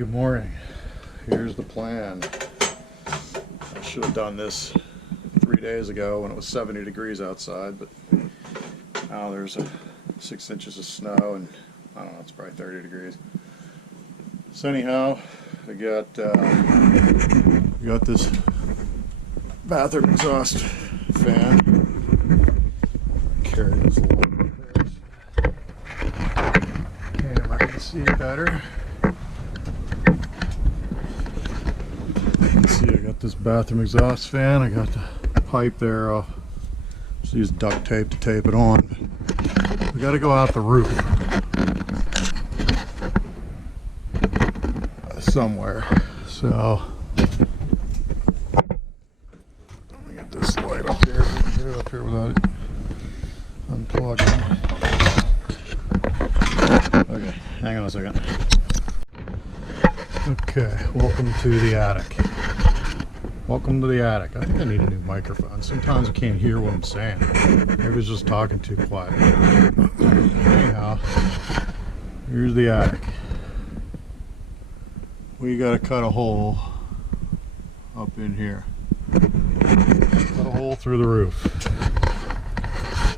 Good morning. Here's the plan. I should have done this 3 days ago when it was 70 degrees outside, but now there's 6 inches of snow and I don't know, it's probably 30 degrees. So anyhow, I got this bathroom exhaust fan. Carry this a little bit there. Okay, if I can see it better. See, I got this bathroom exhaust fan. I got the pipe there. I'll just use duct tape to tape it on. We got to go out the roof somewhere. So let me get this light up here. Get it up here without it unplugging. Okay, hang on a second. Okay, welcome to the attic. Welcome to the attic. I think I need a new microphone. Sometimes I can't hear what I'm saying. Maybe I was just talking too quiet. Anyhow, here's the attic. We gotta cut a hole up in here. Cut a hole through the roof.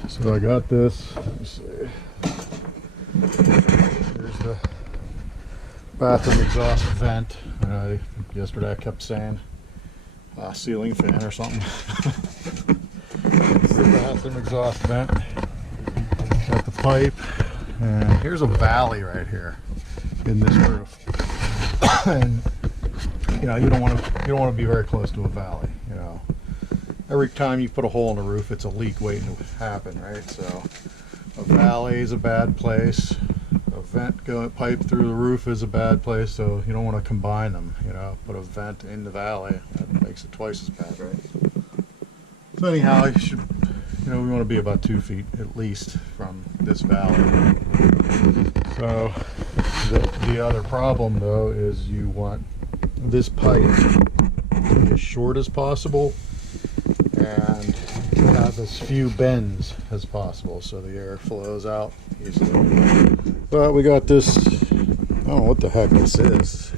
So I got this. Let me see. Here's the bathroom exhaust vent. Yesterday I kept saying ceiling fan or something. It's the bathroom exhaust vent. Got the pipe, and here's a valley right here in this roof. And you know, you don't want to be very close to a valley. You know, every time you put a hole in the roof, it's a leak waiting to happen, right? So a valley is a bad place. A vent pipe through the roof is a bad place, so you don't want to combine them. You know, put a vent in the valley, that makes it twice as bad, right? So anyhow, you should, we want to be about 2 feet at least from this valley. So the other problem though is you want this pipe to be as short as possible and have as few bends as possible so the air flows out easily. But we got this, I don't know what the heck this is.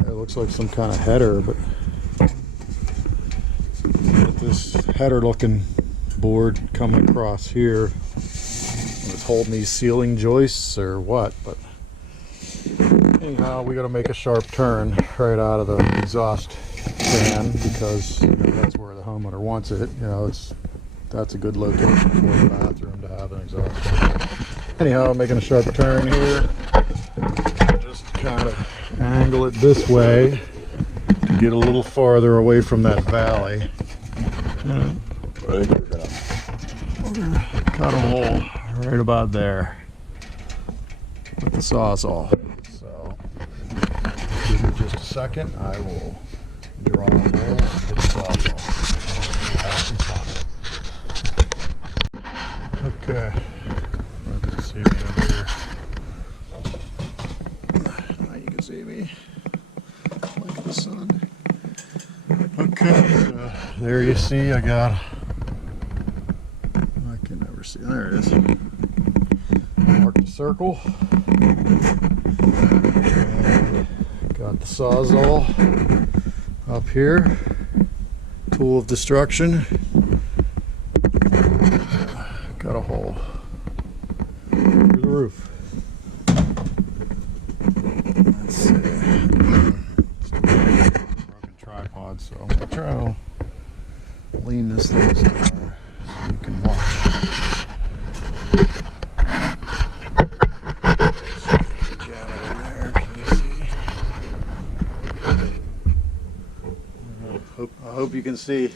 It looks like some kind of header, but this header looking board coming across here. It's holding these ceiling joists or what, but anyhow, we got to make a sharp turn right out of the exhaust fan because that's where the homeowner wants it. That's a good location for the bathroom to have an exhaust fan. Anyhow, I'm making a sharp turn here. Just kind of angle it this way to get a little farther away from that valley. We're gonna cut a hole right about there with the sawzall. So give me just a second. I will draw a hole with the sawzall. Have some fun. Okay. See me over here. Now you can see me like the sun. Okay, so there you see I can never see. There it is. Mark the circle. And got the sawzall up here. Tool of destruction. Got a hole through the roof. Let's see. Broken tripod, so I'm gonna try to lean this thing somewhere so you can watch. Jam it in there. Can you see? I hope you can see.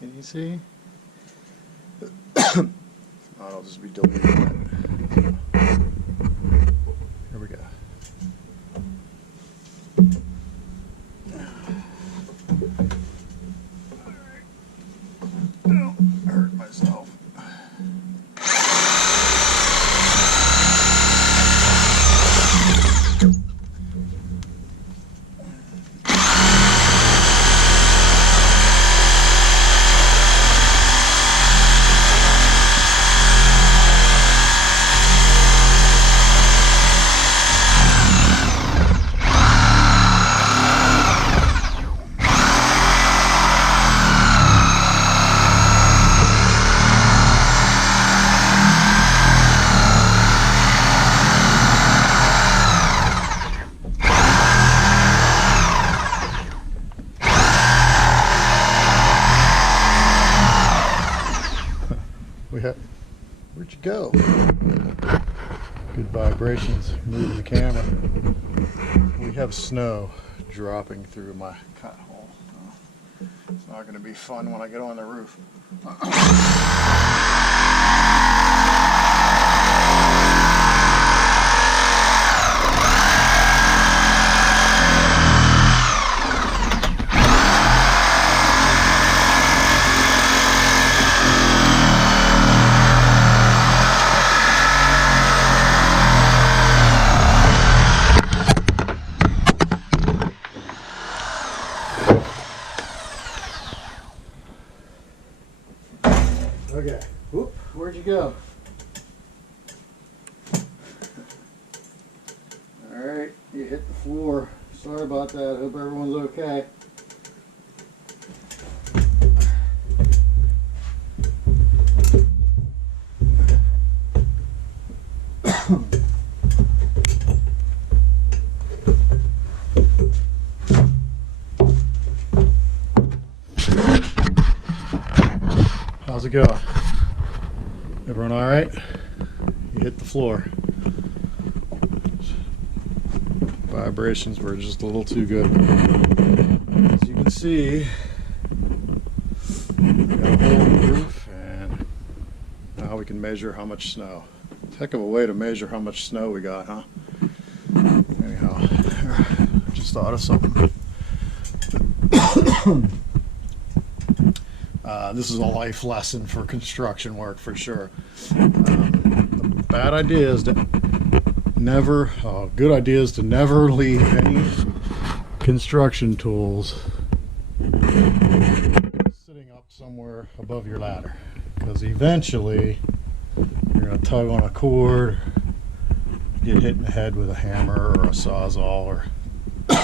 Can you see? I'll just be deleting that. Here we go. Alright. I hurt myself. Where'd you go? Good vibrations moving the camera. We have snow dropping through my cut hole. It's not going to be fun when I get on the roof. Okay, whoop, where'd you go? Alright, you hit the floor. Sorry about that, hope everyone's okay. How's it going? Everyone all right? You hit the floor. Vibrations were just a little too good. As you can see, we got a hole in the roof, and now we can measure how much snow. Heck of a way to measure how much snow we got, huh? Anyhow, just thought of something. This is a life lesson for construction work for sure. The bad idea is to never, good idea is to never leave any construction tools sitting up somewhere above your ladder, because eventually you're going to tug on a cord, get hit in the head with a hammer or a sawzall, or you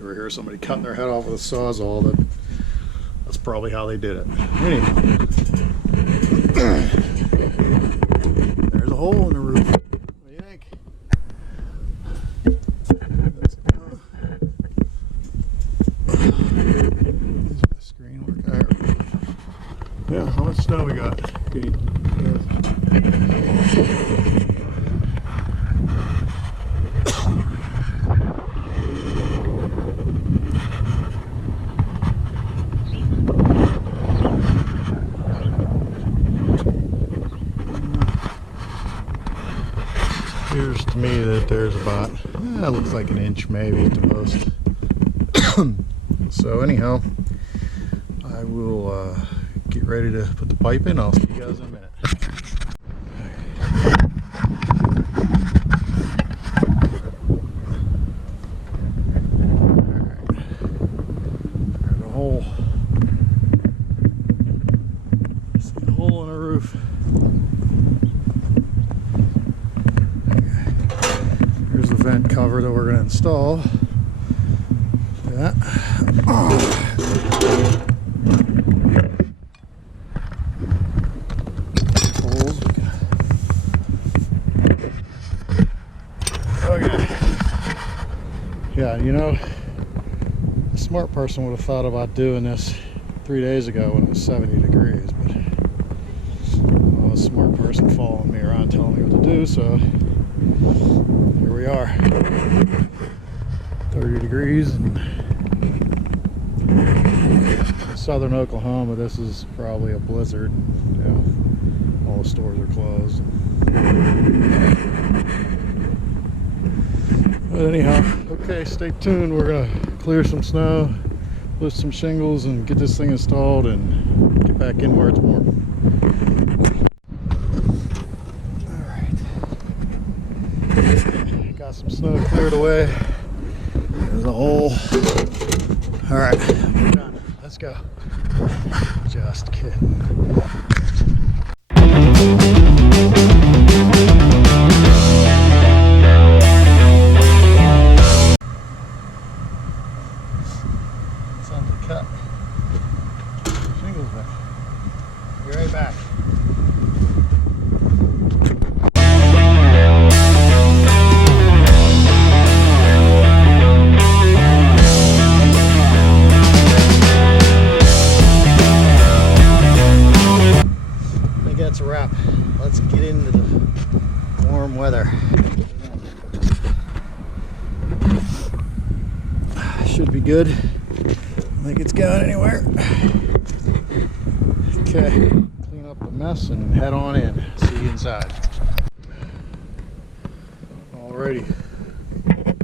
ever hear somebody cutting their head off with a sawzall? That's probably how they did it. Anyway, there's a hole in the roof. What do you think? Does my screen work there? Yeah, how much snow we got? Okay. Appears to me that there's about, it looks like an inch maybe at the most. So anyhow, I will get ready to put the pipe in. I'll see you guys in a minute. There's a hole. See the hole in the roof. Here's the vent cover that we're going to install. That. Holes. Okay. Yeah, you know, a smart person would have thought about doing this 3 days ago when it was 70 degrees, but a smart person following me around telling me what to do, so here we are. 30 degrees. And in southern Oklahoma, this is probably a blizzard. You know, all the stores are closed. But anyhow, okay, stay tuned. We're gonna clear some snow, lift some shingles, and get this thing installed and get back in where it's warm. Alright. Got some snow cleared away. There's a hole. Alright, we're done. Let's go. Just kidding. Cut shingles back. Be right back. wrap. Let's get into the warm weather. Should be good. I think it's going anywhere. Okay, clean up the mess and head on in. See you inside. Alrighty.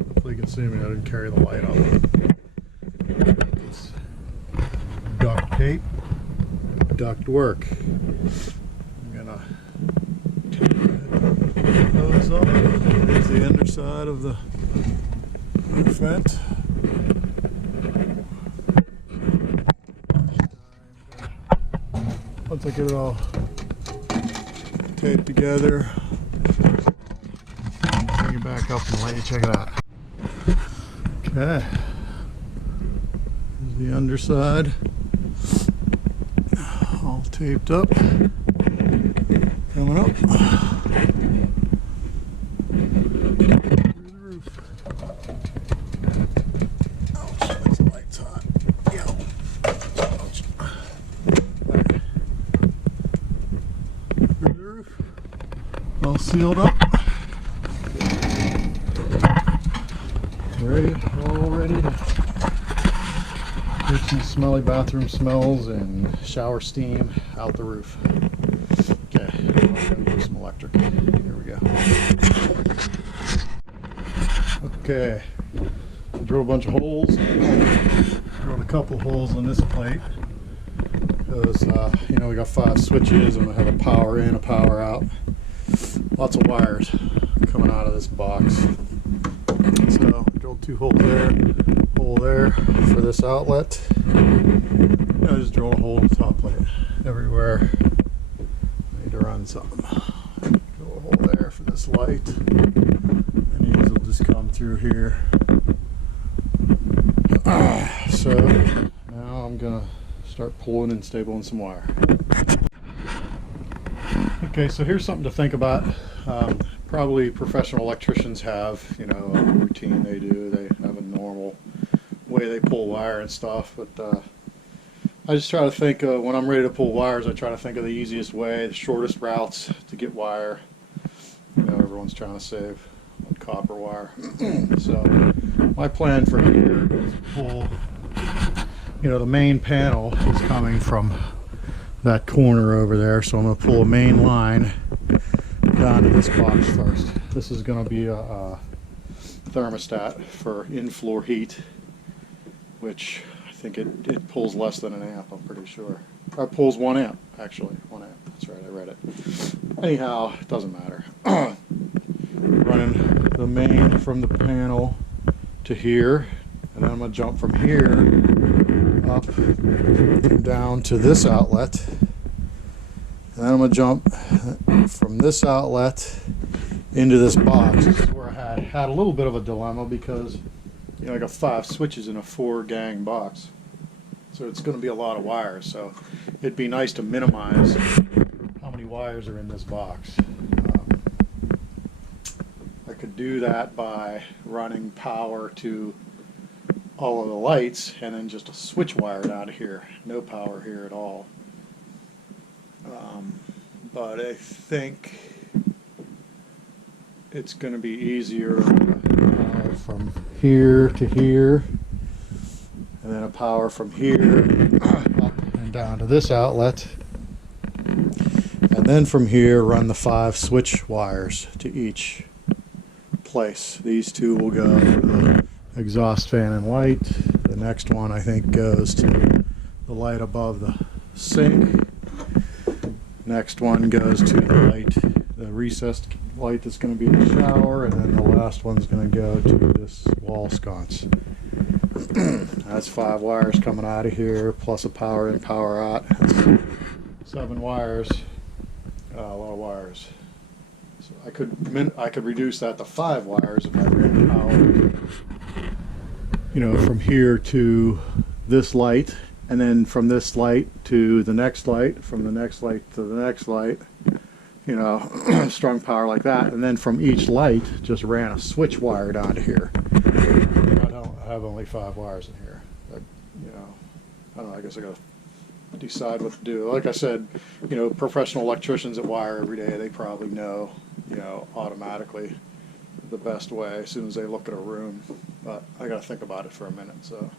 Hopefully you can see me. I didn't carry the light up. This duct tape, duct work. I'm gonna close up. There's the underside of the vent. Once I get it all taped together, bring it back up and let you check it out. Okay, there's the underside, all taped up, coming up. Here's the roof. Ouch, that's the light's hot. Yeah. Ouch. There's the roof, all sealed up. All ready to get some smelly bathroom smells and shower steam out the roof. Okay, I'm gonna do some electric. Here we go. Okay, I drilled a bunch of holes. Drilled a couple holes in this plate because you know, we got 5 switches and I have a power in, a power out. Lots of wires coming out of this box. So drilled 2 holes there, hole there for this outlet. I just drilled a hole in the top plate. Everywhere I need to run something. Drill a hole there for this light. And these will just come through here. So now I'm gonna start pulling and stabling some wire. Okay, so here's something to think about. Probably professional electricians have, you know, a routine they do. They have a normal way they pull wire and stuff, but I just try to think when I'm ready to pull wires, I try to think of the easiest way, the shortest routes to get wire. You know, everyone's trying to save on copper wire. So my plan for here is to pull, you know, the main panel is coming from that corner over there, so I'm going to pull a main line down to this box first. This is going to be a thermostat for in-floor heat, which I think it pulls less than an amp, I'm pretty sure. It pulls 1 amp, actually. 1 amp, that's right, I read it. Anyhow, it doesn't matter. Running the main from the panel to here, and then I'm going to jump from here up and down to this outlet. And then I'm going to jump from this outlet into this box. This is where I had a little bit of a dilemma because, you know, I got 5 switches in a 4-gang box. So it's going to be a lot of wires. So it'd be nice to minimize how many wires are in this box. I could do that by running power to all of the lights and then just a switch wire out of here. No power here at all. But I think it's going to be easier from here to here, and then a power from here up and down to this outlet, and then from here run the 5 switch wires to each place. These 2 will go to the exhaust fan and light. The next one I think goes to the light above the sink. Next one goes to the light, the recessed light that's going to be in the shower, and then the last one's going to go to this wall sconce. That's 5 wires coming out of here, plus a power in, power out. That's 7 wires. A lot of wires. So I could reduce that to 5 wires if I ran power, you know, from here to this light. And then from this light to the next light, from the next light to the next light, you know, strung power like that. And then from each light, just ran a switch wire down to here. I don't have only 5 wires in here. You know, I don't know, I guess I got decide what to do. Like I said, you know, professional electricians that wire every day, they probably know, you know, automatically the best way as soon as they look at a room. But I got to think about it for a minute. So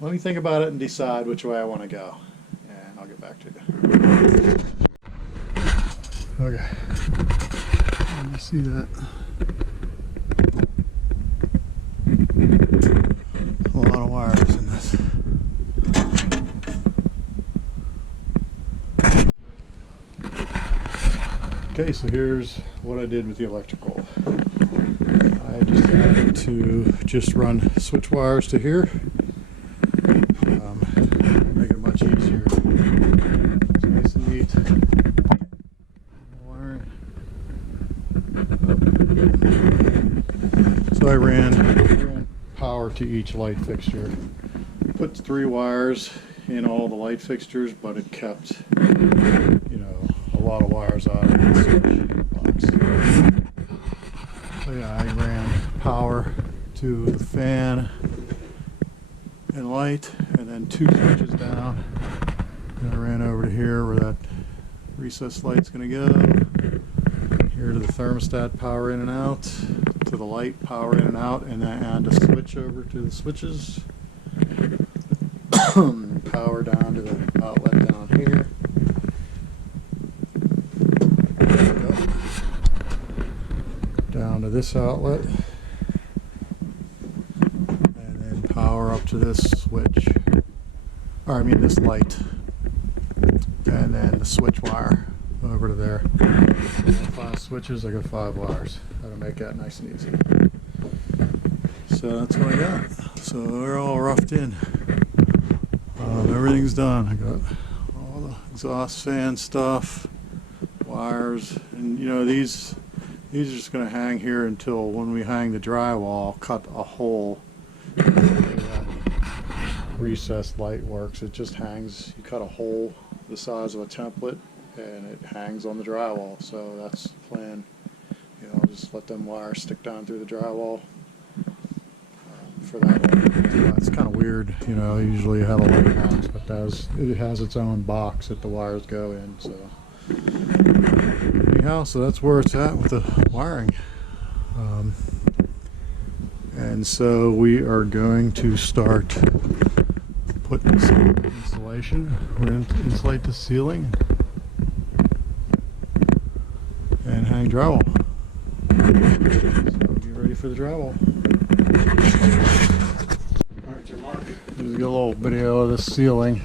let me think about it and decide which way I want to go, and I'll get back to you. Okay. You see that? A lot of wires in this. Okay, so here's what I did with the electrical. I decided to just run switch wires to here. Make it much easier. It's nice and neat. Wiring. So I ran power to each light fixture. Put 3 wires in all the light fixtures, but it kept, you know, a lot of wires out of the switch box. So yeah, I ran power to the fan and light, and then 2 switches down. And I ran over to here where that recessed light's going to go. Here to the thermostat, power in and out. To the light, power in and out, and then add a switch over to the switches. Power down to the outlet down here. Down to this outlet, and then power up to this switch, or I mean this light, and then the switch wire over to there. 5 switches, I got 5 wires. How to make that nice and easy. So that's what I got. So they're all roughed in. Everything's done. I got all the exhaust fan stuff, wires, and you know these are just going to hang here until when we hang the drywall, I'll cut a hole. That recessed light works. It just hangs. You cut a hole the size of a template, and it hangs on the drywall. So that's the plan. You know, I'll just let them wires stick down through the drywall for that one. It's kind of weird, you know. Usually you have a light box, but it has its own box that the wires go in. So anyhow, so that's where it's at with the wiring. And so we are going to start putting some insulation. We're going to insulate the ceiling and hang drywall. So get ready for the drywall. Alright, your mark. There's a little video of the ceiling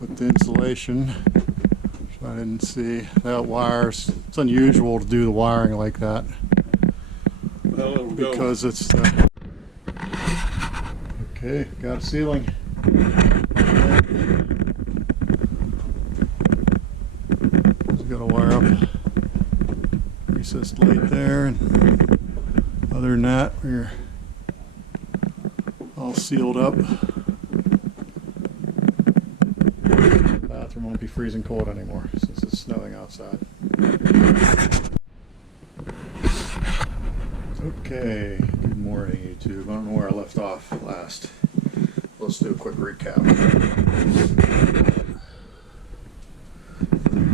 with the insulation. Which I didn't see. That wires. It's unusual to do the wiring like that. Because it's the... Okay, got a ceiling. Just got a wire up. Recessed light there. And other than that, we're all sealed up. The bathroom won't be freezing cold anymore since it's snowing outside. Okay, good morning YouTube. I don't know where I left off last. Let's do a quick recap.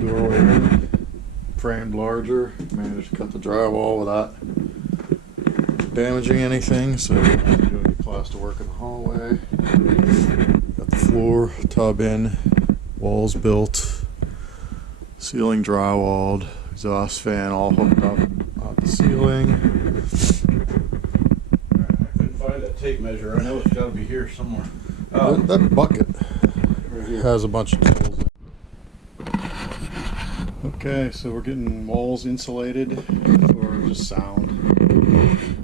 Doorway framed larger. Managed to cut the drywall without damaging anything, so we didn't do any plaster work in the hallway. Got the floor, tub in, walls built, ceiling drywalled, exhaust fan all hooked up on the ceiling. Tape measure. I know it's got to be here somewhere. That bucket right here has a bunch of tools in it. Okay, so we're getting walls insulated for just sound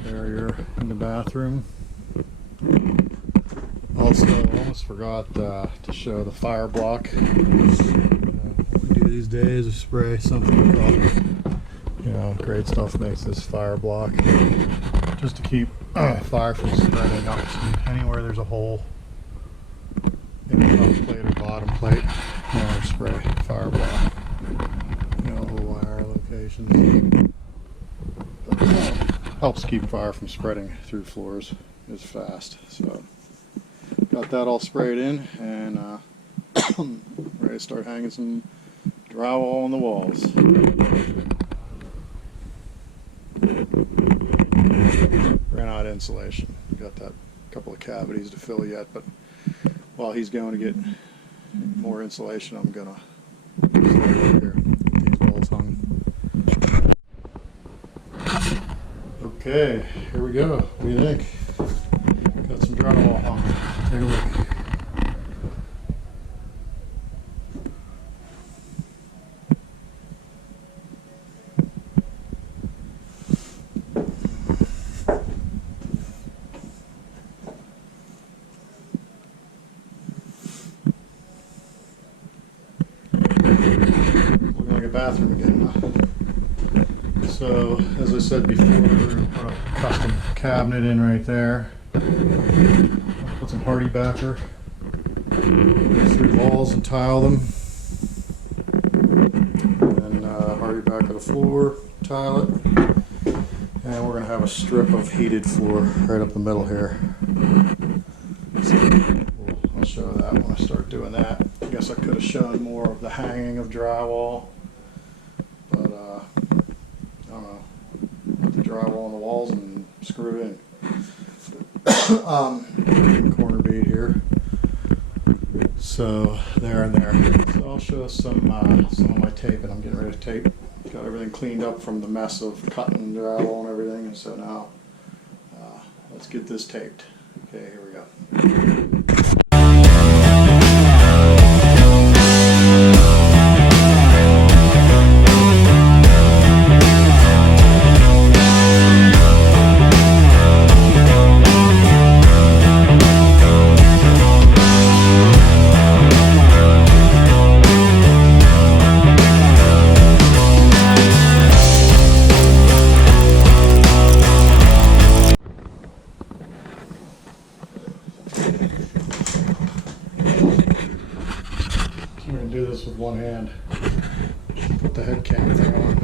barrier in the bathroom. Also, almost forgot to show the fire block. We do these days, we spray something called, you know, great stuff makes this fire block just to keep fire from spreading up. Anywhere there's a hole in the top plate or bottom plate, spray fire block. You know, the wire locations. Helps keep fire from spreading through floors as fast. So got that all sprayed in, and Ready to start hanging some drywall on the walls. Ran out of insulation. Got that couple of cavities to fill yet, but while he's going to get more insulation, I'm gonna start over here, get these walls hung. Okay, here we go. What do you think? Got some drywall hung. Take a look. Looking like a bathroom again, huh? So, as I said before, we're going to put a custom cabinet in right there. Put some hardy backer through walls and tile them. And then hardy backer the floor, tile it. And we're going to have a strip of heated floor right up the middle here. So I'll show that when I start doing that. I guess I could have shown more of the hanging of drywall, but I don't know. Put the drywall on the walls and screw it in. Corner bead here. So there and there. So I'll show some of my taping. I'm getting ready to tape. Got everything cleaned up from the mess of cutting drywall and everything, and so now let's get this taped. Okay, here we go. I'm going to do this with one hand. Put the head cam thing on.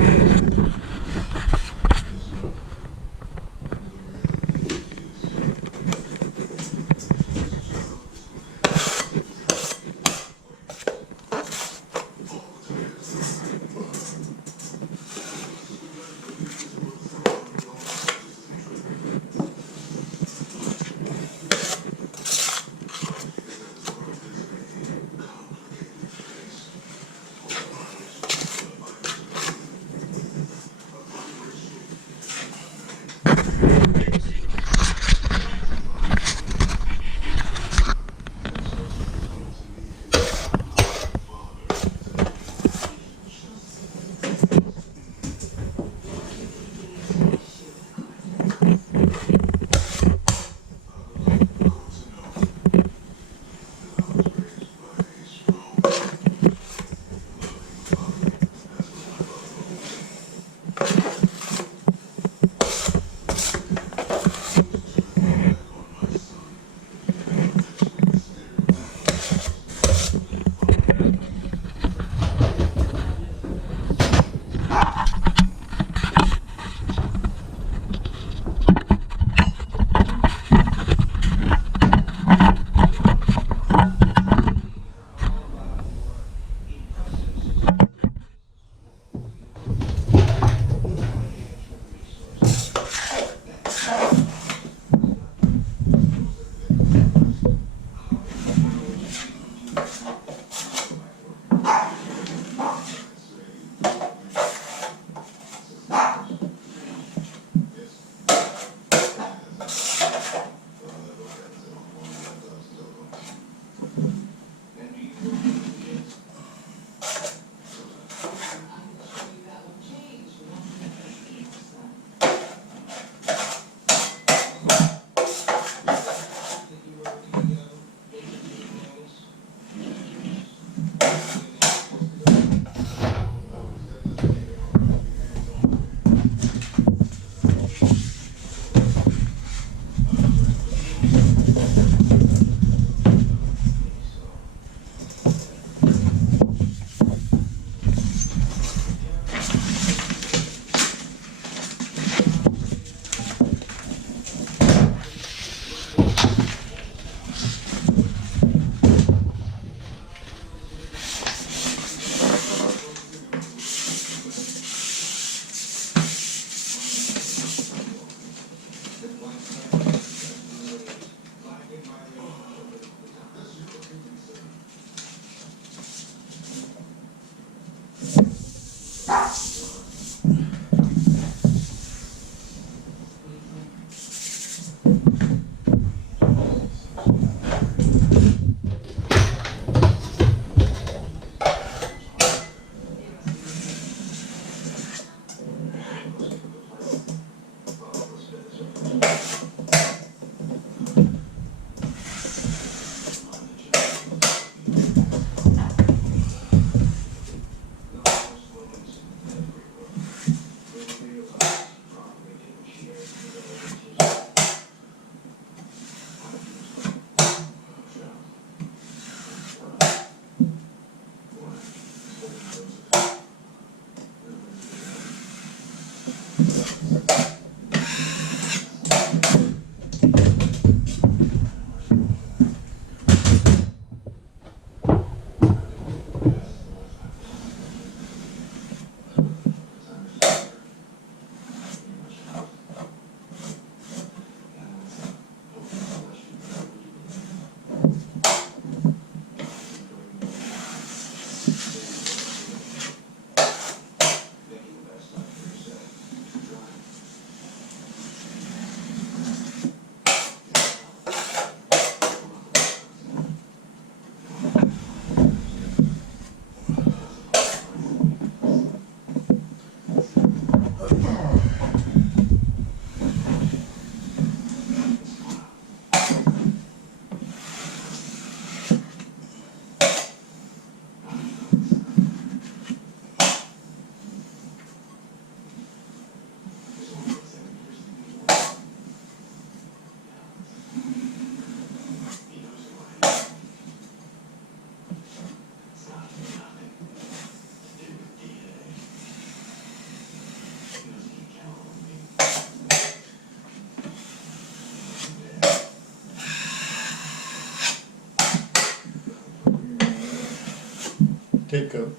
tape coat.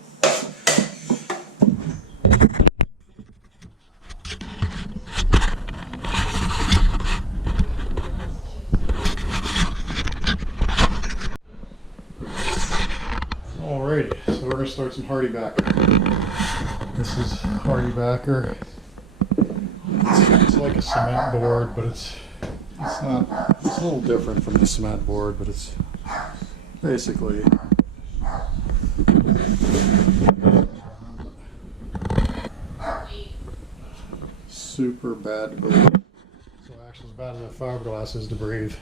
Alrighty, so we're going to start some hardy backer. This is hardy backer. It's like a cement board, but it's not. It's a little different from the cement board, but it's basically super bad to breathe. So actually, as bad as that fiberglass is to breathe,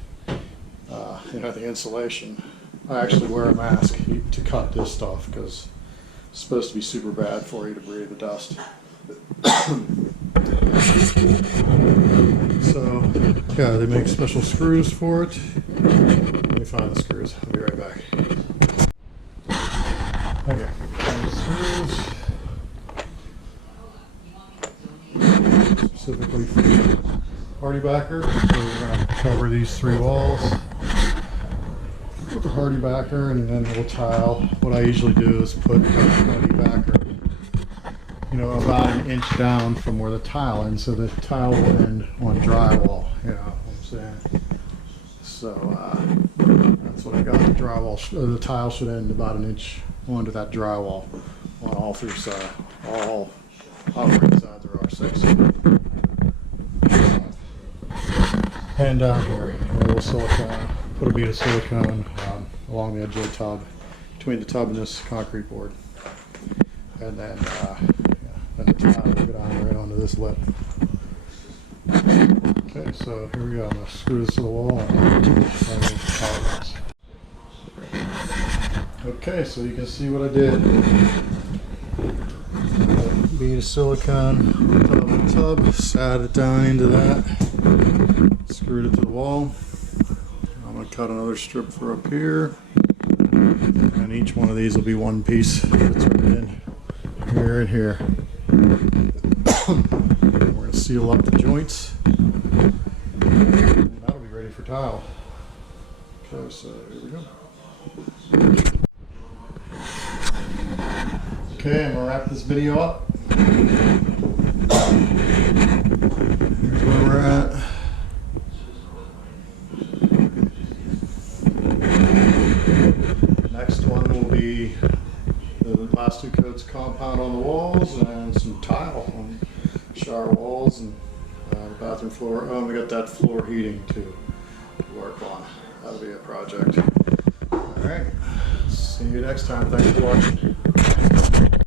the insulation. I actually wear a mask to cut this stuff because it's supposed to be super bad for you to breathe the dust. So, yeah, they make special screws for it. Let me find the screws. I'll be right back. Okay, screws. Specifically for hardy backer. So we're going to cover these 3 walls with the hardy backer, and then we'll tile. What I usually do is put the hardy backer, about an inch down from where the tile ends, so the tile will end on drywall. You know what I'm saying? So that's what I got. The drywall, the tile should end about an inch onto that drywall on all 3 sides, all operating sides are R6. And down here, we'll put a bead of silicone along the edge of the tub, between the tub and this concrete board, and then the tile will get on right onto this lip. Okay, so here we go. I'm going to screw this to the wall. Okay, so you can see what I did. Bead of silicone on top of the tub, sat it down into that, screwed it to the wall. I'm going to cut another strip for up here, and each one of these will be one piece. Fits right in here and here. We're going to seal up the joints, and that'll be ready for tile. Okay, so here we go. Okay, I'm going to wrap this video up. Here's where we're at. Next one will be the last 2 coats of compound on the walls and some tile on shower walls and the bathroom floor. Oh, and we got that floor heating to work on. That'll be a project. Alright, see you next time. Thanks for watching.